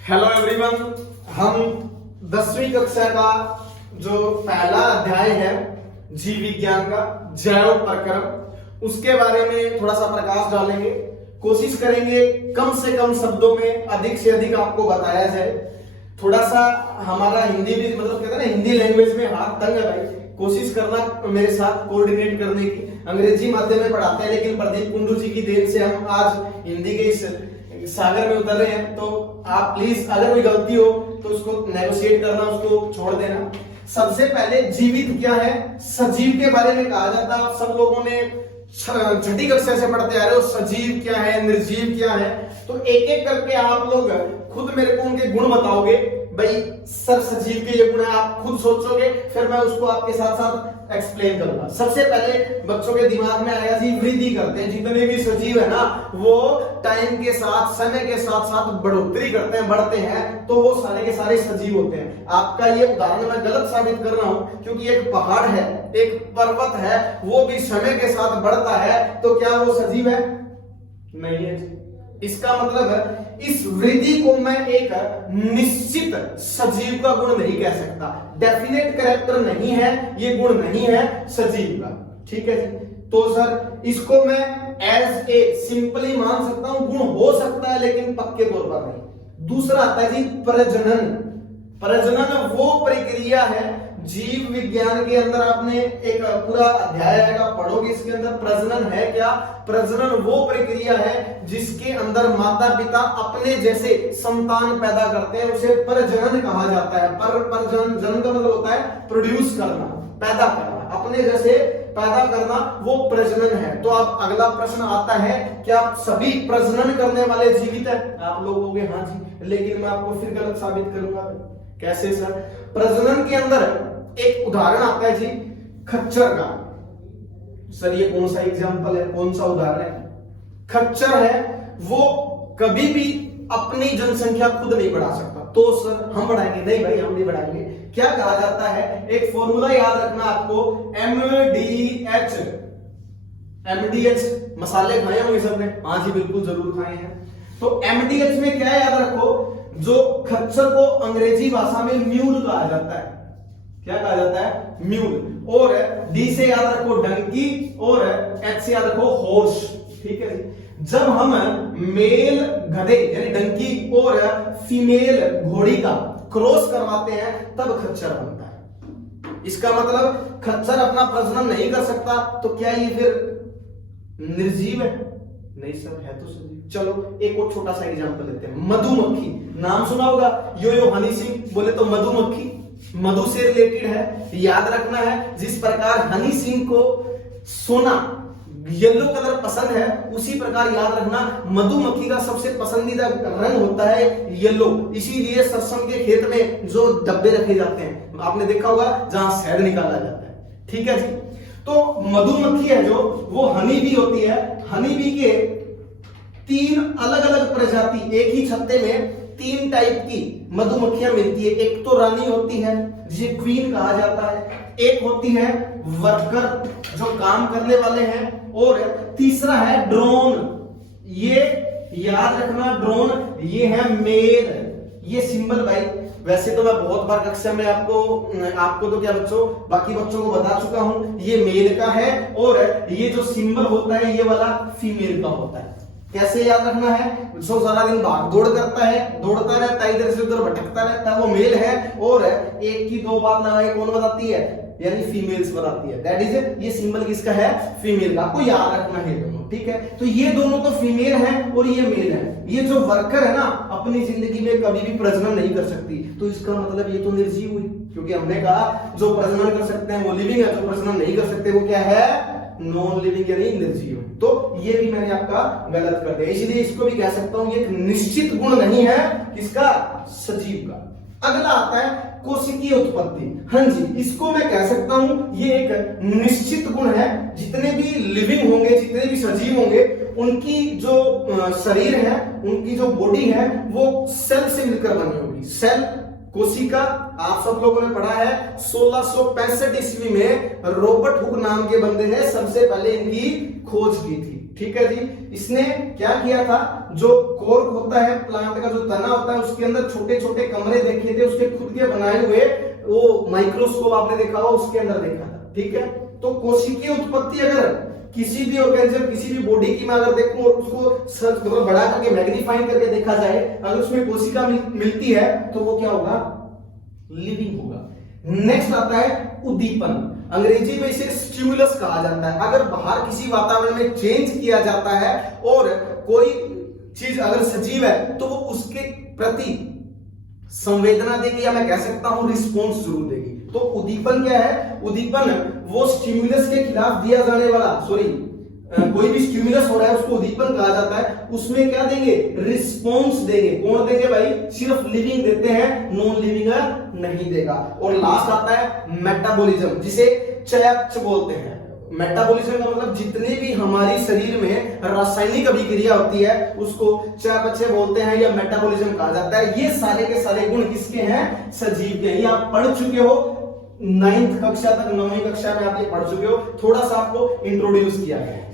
Hello everyone, हम 10वीं कक्षा का जो पहला अध्याय है जीव विज्ञान का जैव प्रक्रम, उसके बारे में थोड़ा सा प्रकाश डालेंगे। कोशिश करेंगे कम से कम शब्दों में अधिक से अधिक आपको बताया जाए। थोड़ा सा हमारा हिंदी भी कहते हैं ना, हिंदी लैंग्वेज में हाथ तंग है भाई। कोशिश करना मेरे साथ कोऑर्डिनेट करने की। अंग्रेजी माध्यम में पढ़ाते हैं, लेकिन प्रदीप कुंडू जी की देन से हम आज हिंदी के इस सागर में उतर रहे हैं। तो आप प्लीज अगर कोई गलती हो तो उसको नेगोशिएट करना, उसको छोड़ देना। सबसे पहले जीवित क्या है, सजीव के बारे में कहा जाता है। आप सब लोगों ने छठी कक्षा से पढ़ते आ रहे हो, सजीव क्या है, निर्जीव क्या है। तो एक एक करके आप लोग खुद मेरे को उनके गुण बताओगे। भाई सर सजीव के ये गुण है, आप खुद सोचोगे, फिर मैं उसको आपके साथ साथ एक्सप्लेन करूंगा। सबसे पहले बच्चों के दिमाग में आएगा जी वृद्धि करते हैं। जितने भी सजीव है ना, वो टाइम के साथ, समय के साथ साथ बढ़ोतरी करते हैं, बढ़ते हैं, तो वो सारे के सारे सजीव होते हैं। आपका ये उदाहरण मैं गलत साबित कर रहा हूं, क्योंकि एक पहाड़ है, एक पर्वत है, वो भी समय के साथ बढ़ता है, तो क्या वो सजीव है? नहीं है। इसका मतलब है इस वृद्धि को मैं एक निश्चित सजीव का गुण नहीं कह सकता। डेफिनेट कैरेक्टर नहीं है, ये गुण नहीं है सजीव का। ठीक है जी। तो सर इसको मैं एज ए सिंपली मान सकता हूं, गुण हो सकता है लेकिन पक्के तौर पर नहीं। दूसरा आता है जी प्रजनन। प्रजनन वो प्रक्रिया है, जीव विज्ञान के अंदर आपने एक पूरा अध्याय आएगा, पढ़ोगे। इसके अंदर प्रजनन है क्या? प्रजनन वो प्रक्रिया है जिसके अंदर माता पिता अपने जैसे संतान पैदा करते हैं, उसे प्रजनन कहा जाता है। प्रजनन का मतलब होता है प्रोड्यूस करना, पैदा करना, अपने जैसे पैदा करना, वो प्रजनन है। तो अब अगला प्रश्न आता है, क्या सभी प्रजनन करने वाले जीवित है? आप लोग कहोगे हाँ जी, लेकिन मैं आपको फिर गलत साबित करूंगा। कैसे सर? प्रजनन के अंदर एक उदाहरण आता है जी खच्चर का। सर ये कौन सा एग्जांपल है, कौन सा उदाहरण है? खच्चर है, वो कभी भी अपनी जनसंख्या खुद नहीं बढ़ा सकता। तो सर हम बढ़ाएंगे? नहीं भाई, हम नहीं बढ़ाएंगे। क्या कहा जाता है, एक फॉर्मूला याद रखना आपको, MDH। MDH मसाले खाए होंगे सबने? हाँ जी बिल्कुल जरूर खाए हैं। तो MDH में क्या याद रखो, जो खच्चर को अंग्रेजी भाषा में म्यूल कहा जाता है। क्या कहा जाता है? म्यूल। और D से याद रखो डंकी, और H से याद रखो हॉर्स। ठीक है जी। जब हम मेल गधे यानी डंकी और फीमेल घोड़ी का क्रॉस करवाते हैं, तब खच्चर बनता है। इसका मतलब खच्चर अपना प्रजनन नहीं कर सकता, तो क्या ये फिर निर्जीव है? नहीं सर, है तो सजीव। चलो एक और छोटा सा एग्जांपल लेते हैं। मधुमक्खी, नाम सुना होगा, यो हनी सिंह बोले तो मधुमक्खी मधु से रिलेटेड है। याद रखना है, जिस प्रकार हनी सिंह को सोना येलो कलर पसंद है, उसी प्रकार याद रखना मधुमक्खी का सबसे पसंदीदा रंग होता है येलो। इसीलिए सरसों के खेत में जो डब्बे रखे जाते हैं, आपने देखा होगा, जहां शहद निकाला जाता है। ठीक है जी। तो मधुमक्खी है जो, वो हनी बी होती है। हनी बी के 3 अलग अलग प्रजाति, एक ही छत्ते में 3 टाइप की मधुमक्खियां मिलती है। एक तो रानी होती है जिसे क्वीन कहा जाता है, एक होती है वर्कर जो काम करने वाले हैं, और तीसरा है ड्रोन। ये याद रखना, ड्रोन ये है मेल। ये सिंबल भाई वैसे तो मैं बहुत बार कक्षा में आपको तो क्या बच्चों, बाकी बच्चों को बता चुका हूं, ये मेल का है, और ये जो सिंबल होता है ये वाला फीमेल का होता है। कैसे याद रखना है? जो सारा दिन भाग दौड़ करता है, दौड़ता रहता है, इधर से उधर भटकता रहता है, वो मेल है। और एक की 2 बात लगाए कौन बताती है? यानी फीमेल्स बताती है। दैट इज, ये सिंबल किसका है? फीमेल का। आपको याद रखना है दोनों। ठीक है, तो ये दोनों तो फीमेल है और ये मेल है। ये जो वर्कर है ना, अपनी जिंदगी में कभी भी प्रजनन नहीं कर सकती, तो इसका मतलब ये तो निर्जीव हुई। क्योंकि हमने कहा जो प्रजनन कर सकते हैं वो लिविंग है, जो प्रजनन नहीं कर सकते वो क्या है? नॉन लिविंग यानी निर्जीव। तो ये भी मैंने आपका गलत कर दिया, इसलिए इसको भी कह सकता हूं ये एक निश्चित गुण नहीं है किसका? सजीव का। अगला आता है कोशिकीय उत्पत्ति। हाँ जी, इसको मैं कह सकता हूं ये एक निश्चित गुण है। जितने भी लिविंग होंगे, जितने भी सजीव होंगे, उनकी जो शरीर है, उनकी जो बॉडी है, वो सेल से मिलकर बनी होगी। सेल, कोशिका, आप सब लोगों ने पढ़ा है। 1665 ईस्वी में रॉबर्ट हुक नाम के बंदे ने सबसे पहले इनकी खोज की थी। ठीक है जी। इसने क्या किया था, जो कोर्क होता है प्लांट का, जो तना होता है, उसके अंदर छोटे छोटे कमरे देखे थे, उसके खुद के बनाए हुए वो माइक्रोस्कोप आपने देखा होगा, उसके अंदर देखा था। ठीक है, तो कोशिकीय उत्पत्ति अगर किसी भी ऑर्गेनिज्म, किसी भी बॉडी की मैं अगर देखूं और उसको मतलब बड़ा करके मैग्नीफाइंग करके देखा जाए, अगर उसमें कोशिका मिलती है तो वो क्या होगा, लिविंग होगा। नेक्स्ट आता है उद्दीपन, अंग्रेजी में इसे स्टिमुलस कहा जाता है। अगर बाहर किसी वातावरण में चेंज किया जाता है और कोई चीज अगर सजीव है तो वो उसके प्रति संवेदना देगी, या मैं कह सकता हूं रिस्पॉन्स जरूर देगी। तो उद्दीपन क्या है, उद्दीपन वो स्टिमुलस के खिलाफ दिया जाने वाला, कोई भी स्टिमुलस हो रहा है उसको उद्दीपन कहा जाता है। उसमें क्या देंगे, रिस्पॉन्स देंगे। कौन देंगे भाई, सिर्फ लिविंग देते हैं, नॉन लिविंग नहीं देगा। और लास्ट आता है मेटाबॉलिज्म, जिसे चयापचय बोलते हैं। मेटाबॉलिज्म का मतलब जितने भी हमारी शरीर में रासायनिक अभिक्रिया होती है उसको चयापचय बोलते हैं या मेटाबॉलिज्म कहा जाता है। ये सारे के सारे गुण किसके हैं, सजीव के। ये आप पढ़ चुके हो 9th कक्षा तक, 9वीं कक्षा में आप ये पढ़ चुके हो, थोड़ा सा आपको इंट्रोड्यूस किया गया है।